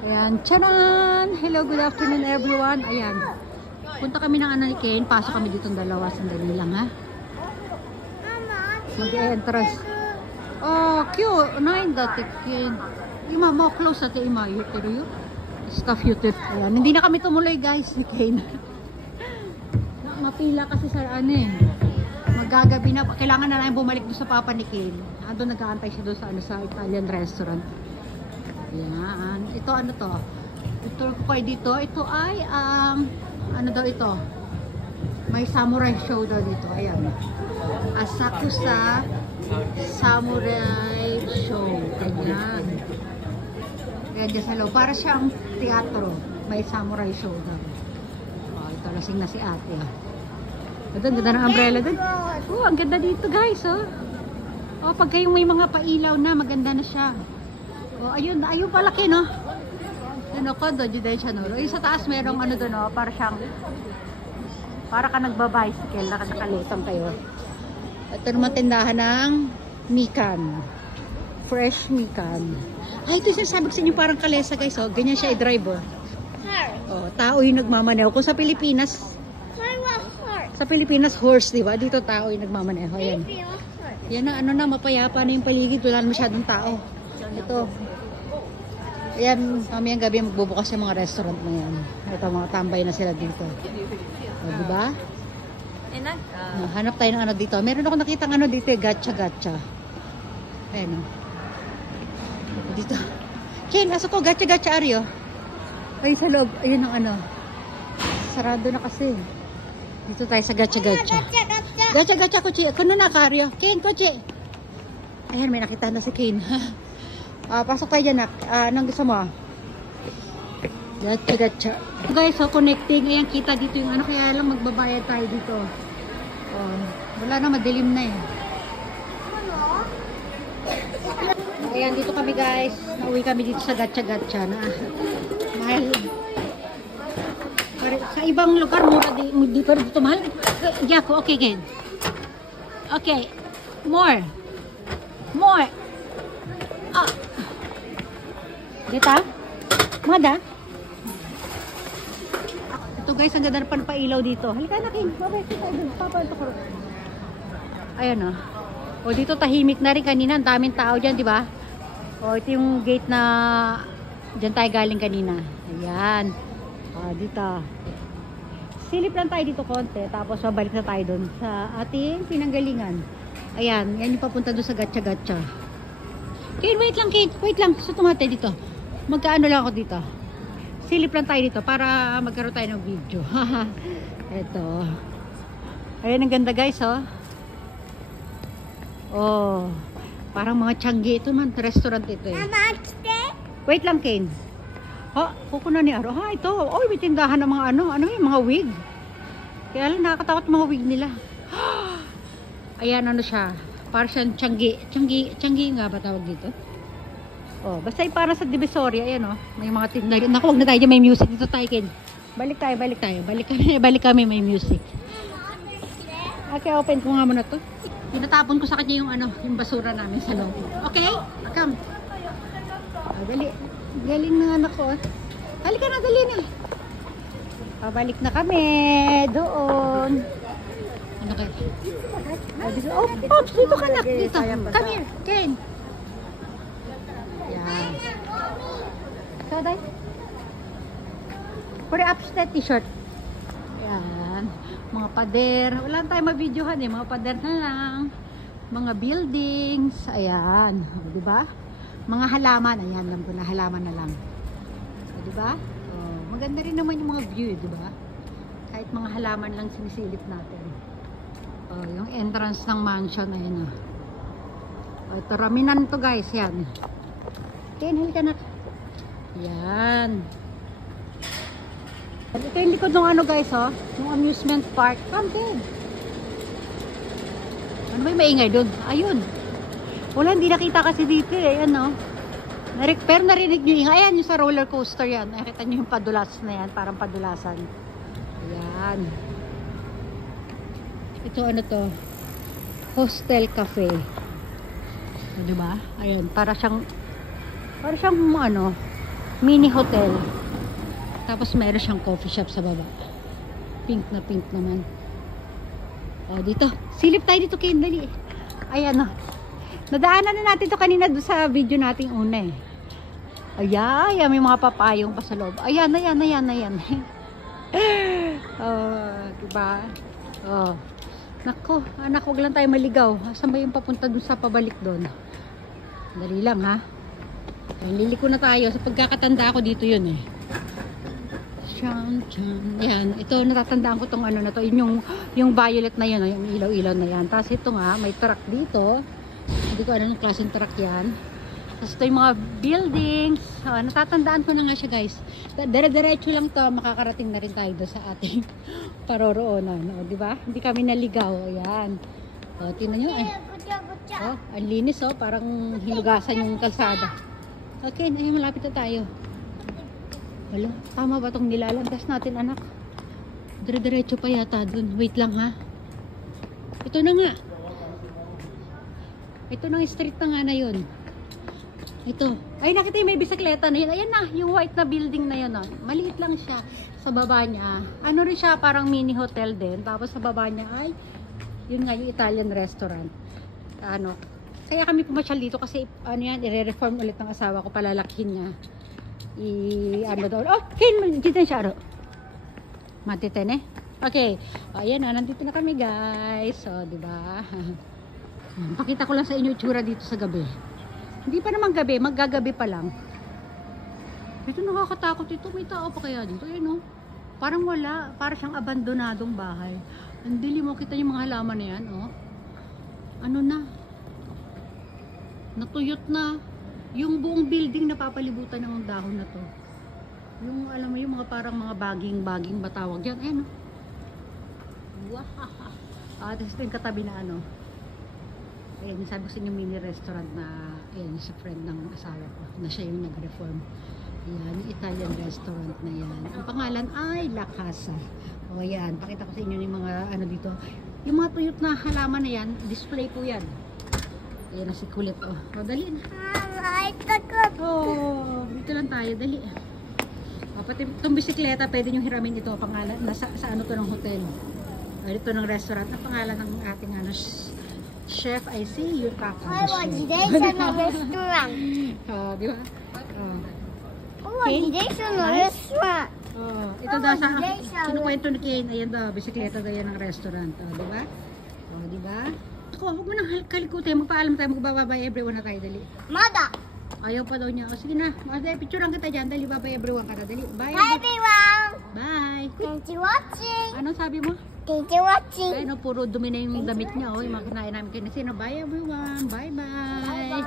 Ayan, tcharan! Hello, good afternoon everyone. Ayan, punta kami ng ni Kane. Pasok kami dito ng dalawa. Sandali lang ha. Mag-entrance. Oh, cute. Nine dati Kane. Ima mo close ate ima. Pero yun. Stuff YouTube. Ayan, hindi na kami tumuloy guys ni Kane. Mapila kasi sa ano eh. Magagabi na. Kailangan na lang bumalik doon sa papa ni Kane. Doon nag-aantay siya doon sa, sa Italian restaurant. Ayan. Ito ano to? Ito ko kayo dito. Ito ay ano daw ito? May samurai show daw dito. Ayan. Asakusa Samurai Show. Ayan. Ayan dyan sa loob. Para siyang teatro. May samurai show daw. Oh, ito lasing na si ate. Doon, ganda ng umbrella doon. Oh, ang ganda dito guys. Oh, pag kayong may mga pailaw na, maganda na siya. Oh, ayun palaki no. Ano ko do juday siya no. Ay sa taas merong ano doon no, para ka nagba-bicycle, nakakalitan kayo. Ito naman tindahan ng mikan. Fresh mikan. Ay, ito yung sinasabi ko sa inyo parang kalesa guys, oh. Ganyan siya i-drive oh. Oh, tao yung nagmamaneho. Kung sa Pilipinas, horse, di ba? Dito tao yung nagmamaneho. Ayan. Yan ang ano na, mapayapa na yung paligid. Wala na masyadong tao. Ito. Ayan, mamayang gabi magbubukas yung mga restaurant na yan. Ito, mga tambay na sila dito. O, diba? Hanap tayo ng ano dito. Meron ako nakitang ano dito, gacha-gacha. Ayan o. Dito. Ken, aso ko, gacha-gacha Aryo. Ay, sa loob. Ayun ang ano. Sarado na kasi. Dito tayo sa gacha-gacha. Gacha-gacha, kuchi. Kuno na, Aryo. Ken, kuchi. Ayan, may nakita na si Ken. Pasok tayo dyan, anong gusto mo? Gacha-gacha. Guys, so connecting. Ayan, kita dito yung ano. Kaya lang magbabayad tayo dito. Wala na, madilim na eh. Ayan, dito kami guys. Nauwi kami dito sa gacha-gacha na. Mahal. Sa ibang lugar, mura di pero dito mahal. Jako, okay, Ken. Okay. More. Dito? Mada? Ito guys, ang ganda na pailaw dito. Halika na, Ken. Ayan o. O dito tahimik na rin kanina. Ang daming tao dyan, di ba? O ito yung gate na dyan tayo galing kanina. Ayan. O dito. Silip lang tayo dito konti. Tapos babalik na tayo doon sa ating pinanggalingan. Ayan. Yan yung papunta doon sa gacha-gacha. Ken, wait lang, Ken. Wait lang. So tumate dito. Magkaano lang ako dito. Silip lang tayo dito para magkaroon tayo ng video. Ito. Ayan, ang ganda guys, oh. Oh. Parang mga tiyanggi. Ito man, restaurant ito eh. Wait lang, Ken. Kukunan ni Aro. Ito. Oh, may tindahan ng mga ano yung mga wig. Kaya lang nakakatakot mga wig nila. Ayan, ano siya. Parang siyang tiyanggi. Tiyanggi nga ba tawag dito? Oh, basta yung para sa Divisoria, ayan oh. May mga tindahan. Naku, wag na tayo dyan, may music dito tayo, Ken. Balik kami, may music. Okay, open ko nga muna to. Tinatapon ko sa kanya yung ano, yung basura namin sa loob. Okay? Come. Galing na anak ko. Halika na, dali na. Pabalik na kami doon. Ano kayo? Oh, Pops, dito ka na. Dito. Come here, Ken. Yan. So, day. Puri upstairs t-shirt. Yan. Mga pader. Wala tayong mabidyohan eh. Mga pader na lang. Mga buildings. Ayan. O, diba? Mga halaman. Ayan lang po na. Halaman na lang. O, diba? O, maganda rin naman yung mga view. Diba? Kahit mga halaman lang sinisilip natin. O, yung entrance ng mansion. Ayan o. O, ito raminan to guys. Yan. Ken, halika na. Yan. Ito yung likod ng ano guys, oh. Yung amusement park. Come, Ken. Ano ba yung maingay doon? Ayun. Wala, hindi nakita kasi dito eh. Ayan, oh. Pero narinig nyo yung, ayan, yung sa roller coaster yan. Nakita nyo yung padulas na yan. Parang padulasan. Ayan. Ito ano to? Hostel Cafe. Diba? Ayun, para siyang ano, mini hotel. Tapos meron siyang coffee shop sa baba. Pink na pink naman. O, dito. Silip tayo dito, Ken. Dali. Ayan, o. Nadaanan na natin to kanina doon sa video nating una eh. Ayan, may mga papayong pa sa loob. Ayan. Diba? Oh. Nako, anak, huwag lang tayo maligaw. Saan ba yung papunta dun sa pabalik doon? Dali lang, ha? Ayan, liliko na tayo. Sa pagkakatanda ko dito yun eh. Ayan, ito natatandaan ko tong ano na to. Yung violet na yun, yung ilaw-ilaw na yan. Tapos ito nga, may truck dito. Hindi ko alam ng klaseng truck yan. Tapos ito yung mga buildings. Natatandaan ko na nga siya, guys. Dire-diretso lang to, makakarating na rin tayo doon sa ating paroroonan. O, di ba? Hindi kami naligaw. Ayan. O, tingnan nyo. O, ang linis, o. Parang hinugasan yung kalsada. Okay, ayun, malapit na tayo. Wala, tama ba itong nilalagdas natin, anak? Dire-diretso pa yata doon. Wait lang, ha? Ito na nga. Ito na yung street na nga na yun. Ito. Ay, nakita yung may bisikleta na yun. Ayan na, yung white na building na yun. Oh. Maliit lang siya. Sa baba niya. Ano rin siya, parang mini hotel din. Tapos sa baba niya ay, yun nga, yung Italian restaurant. Ano, kaya kami pumasyal dito kasi, ano yan, i-reform ulit ng asawa ko, palalakhin niya. Ano daw. Oh, Ken, dito siya, aro. Matiten eh. Okay. O, ayan na, nandito na kami, guys. So, diba? Pakita ko lang sa inyo itsura dito sa gabi. Hindi pa naman gabi, maggagabi pa lang. Ito nakakatakot ito. May tao pa kaya dito? Ayun, oh. Parang wala. Parang siyang abandonadong bahay. Ang dilim mo. Kita yung mga halaman na yan, oh. Ano na? Natuyot na. Yung buong building napapalibutan ng dahon na to. Yung, alam mo, yung mga parang mga baging batawag yan. Ayun, oh. Wow. Tapos ito yung katabi na ano. Ayan, sabi ko sa inyo mini restaurant na, ayan, sa friend ng asawa ko, na siya yung nag-reform. Ayan, yung Italian restaurant na yan. Ang pangalan ay La Casa. O ayan, pakita ko sa inyo yung mga, ano dito. Yung mga tuyot na halaman na yan, display po yan. Ayan, si kulit, oh. O, dali na. Oh, dito lang tayo, dali. O, pati itong bisikleta, pwede nyo hiramin ito, pangalan, sa ano to ng hotel. O, ito ng restaurant, na pangalan ng ating, ano, Chef, I see you talking. Oh, today's a restaurant. Oh, di ba? Oh, today's a restaurant. Oh, ito daw sa kinukwento ni Kane, ayan daw, bisikleta daw yan ng restaurant. Oh, di ba? Oh, di ba? Ako, huwag mo nang kalikutin, magpaalam tayo, magbababay everyone na tayo, dali. Mother. Ayaw pa daw niya. O, sige na, picturean kita dyan, dali, babay everyone ka na, dali. Bye. Bye, everyone. Bye. Thank you watching. Anong sabi mo? Thank you watching. Ay, no, puro dumi na yung damit niya, oh, yung mga kinain namin kayo. Bye everyone, bye bye.